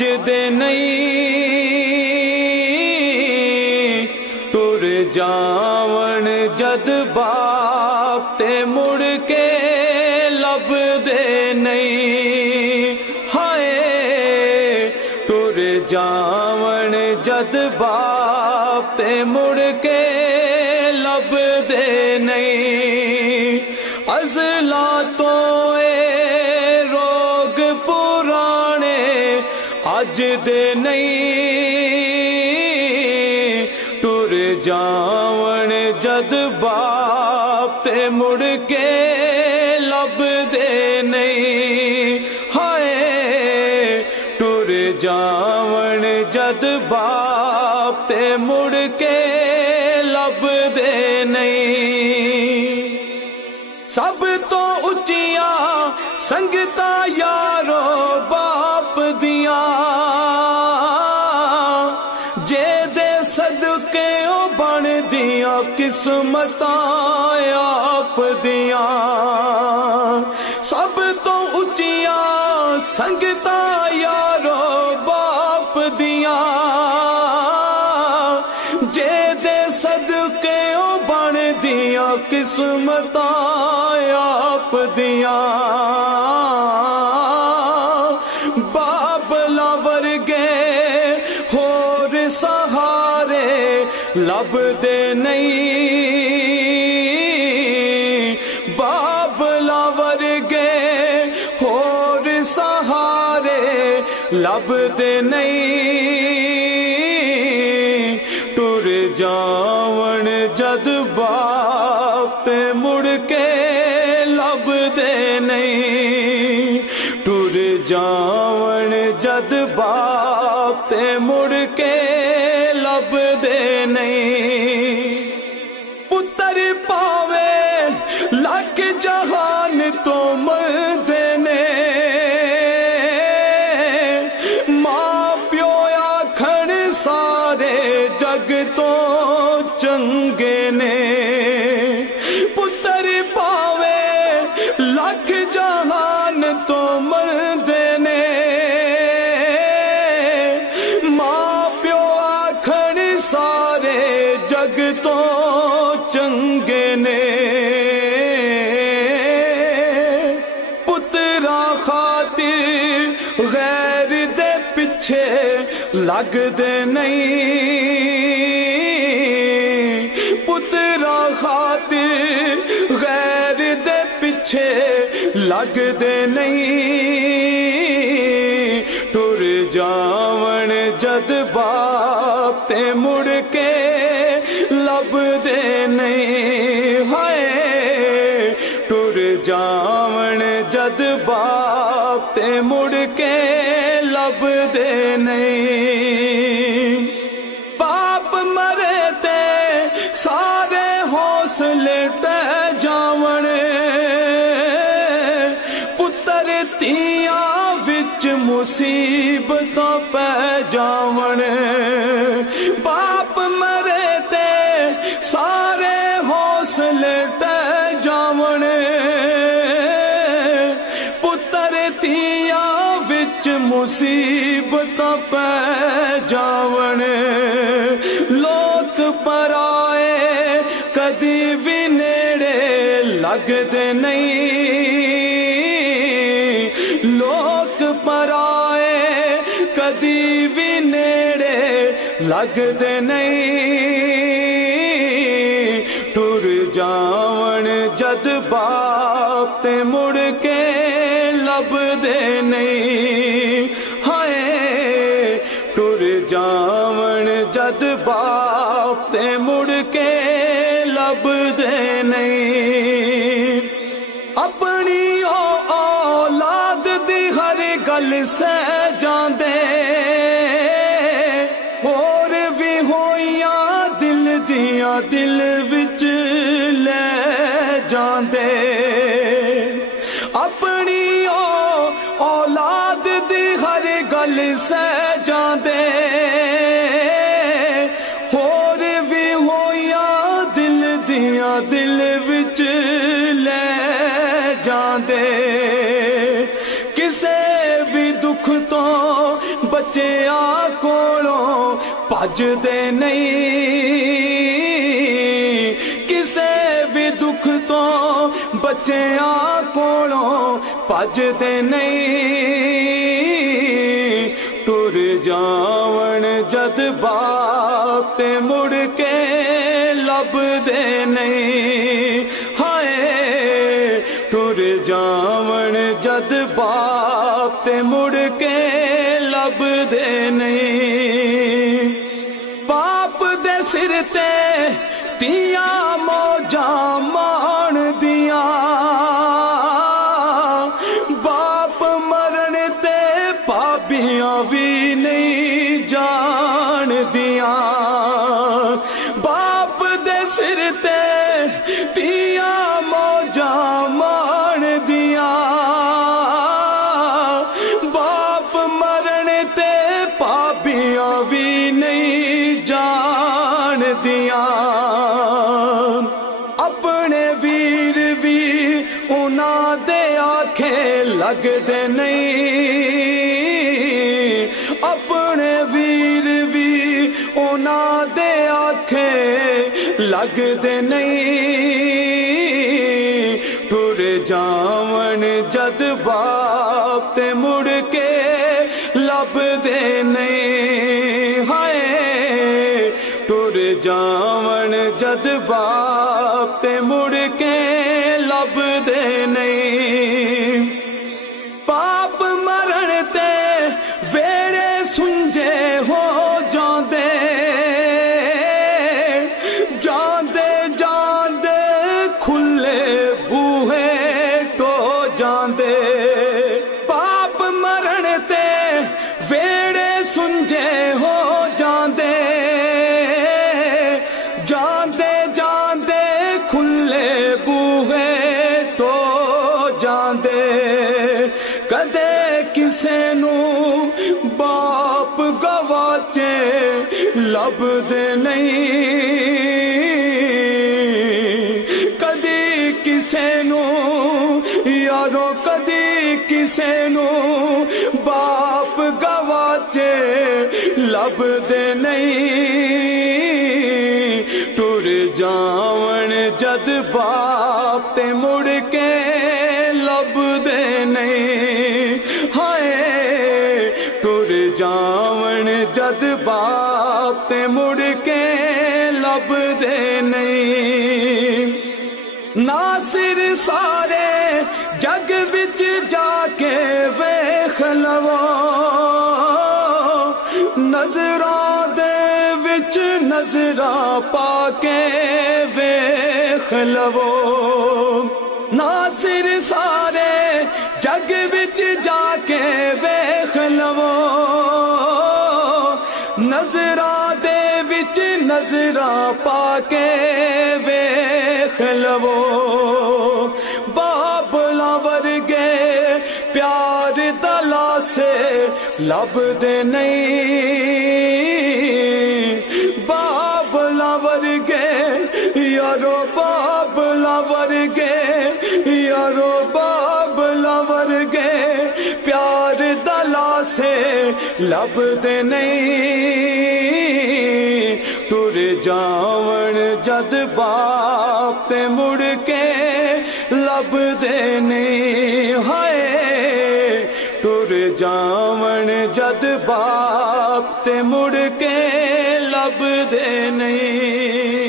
اج دے نہیں ٹر جاون جد باپ تے مڑ کے لب دے نہیں ہائے ٹر جاون جد باپ تے مڑ کے لب دے نہیں ازلا تو اج دے نہیں ٹر جاون جد باپ تے مڑ کے لب دے نہیں ہائے ٹر جاون جد باپ تے مڑ کے لب دے نہیں سب تو اچیاں سنگتا یارو باپ دیاں جے دے صدقے او بن دیاں قسمتاں آپ دیاں سب تو اچیاں سنگتا یارو باپ دیاں جے دے صدقے او بن دیاں قسمتاں آپ دیاں بابلا ورگے ہور سہارے لب دے نہیں بابلا ورگے ہور سہارے لب دے نہیں ٹر جاون جد باپ تے مڑ کے لب دے نہیں ٹر جاون جد باپ تے مڑ کے لب دے نہیں پتر پاوے لکھ جہان تو مردے نے ماں پیو آکھن سارے جگ تو چنگے نے پتر پاوے لکھ جہان تو مردے نے ماں پیو آکھن سارے جگ تو چنگے نے پترا خاطر غیر دے پچھے لگ دے نہیں پترا خاطر غیر دے پچھے لگ دے نہیں ٹر جاون جد باپ تے مڑ کے لب دے نہیں ہائے ٹر جاون جد باپ تے مڑ کے لب دے نہیں باپ مرے تے سارے حوصلے ٹہ جاون پتر تیاں وچ مصیبتاں پہ جاون باپ مرے تے سارے حوصلے ٹہ جاون پتر تیاں وچ مصیبتاں پہ جاون لوک پرائے کدی بھی نیڑے لگ دے نہیں لوک پرائے کدی بھی نیڑے لگ دے نہیں ٹر جاون جد باپ تے مڑ کے لب دے نہیں ہائے ٹر جاون جد باپ تے مڑ کے لب دے نہیں اپنی اولاد دی ہر گل سہ جاندے اور بھی ہوئیاں دل دیاں دل وچ لے جاندے اپنی اولاد دی ہر گل سہ جاندے اور بھی ہوئیاں دل دیاں دل وچ لے جاندے کسے بھی دکھ تو بچ کولوں بھجدے نہیں، کسے بھی دکھ تو بچیاں کولوں بھجدے نہیں، ٹر جاون جد باپ تے مڑ کے لبدے نہیں، ہائے ٹر جاون جد باپ تے مڑ کے لبدے نہیں، باپ دے سر تے تیاں موجاں مان دیاں، باپ مرن تے بھابیاں بھی نہیں جان دیاں، باپ دے سر تے تیاں موجاں مان دیاں، باپ مرن تے بھابیاں بھی نہیں جان دیاں، اپنے ویر بھی انہاں دے آنکھیں لگدے نہیں، اپنے ویر بھی انہاں دے آنکھیں لگدے نہیں، ٹر جاون جد باپ تے مڑ کے لبدے نہیں، ہائے ٹر جاون جد باپ تے مڑ کے لبدے نہیں، باپ مرن تے ویڑے سنجے ہو جاندے، جاندے جاندے کھلے بوہے ٹو جاندے، باپ مرن تے ویڑے سنجے ہو جاندے، جاندے جاندے کھلے بوہے ٹو جاندے، کدے کسے نو باپ گواچے لبدے نہیں، کدی کسے نو یارو کدی کسے نو باپ گواچے لبدے نہیں، ٹر جاون جد باپ تے مڑ کے لبدے نہیں، ہائے ٹر جاون جد باپ تے مڑ کے لبدے نہیں، ناصر سارے جگ وچ جا کے ویکھ لو، نظراں دے وچ نظراں پا کے ویکھ لو، ناصر سارے جگ وچ جا کے ویکھ لو، نظراں دے وچ نظراں پا کے ویکھ لو، بابلا ورگے پیار دلا سے لبدے نہیں، بابلا ورگے یارو بابلا ورگے یارو بابلا ورگے پیار دلا سے لبدے نہیں، ٹر جاون جد باپ تے مڑ کے لبدے نہیں، ہائے ٹر جاون جد باپ تے مڑ کے لبدے نہیں۔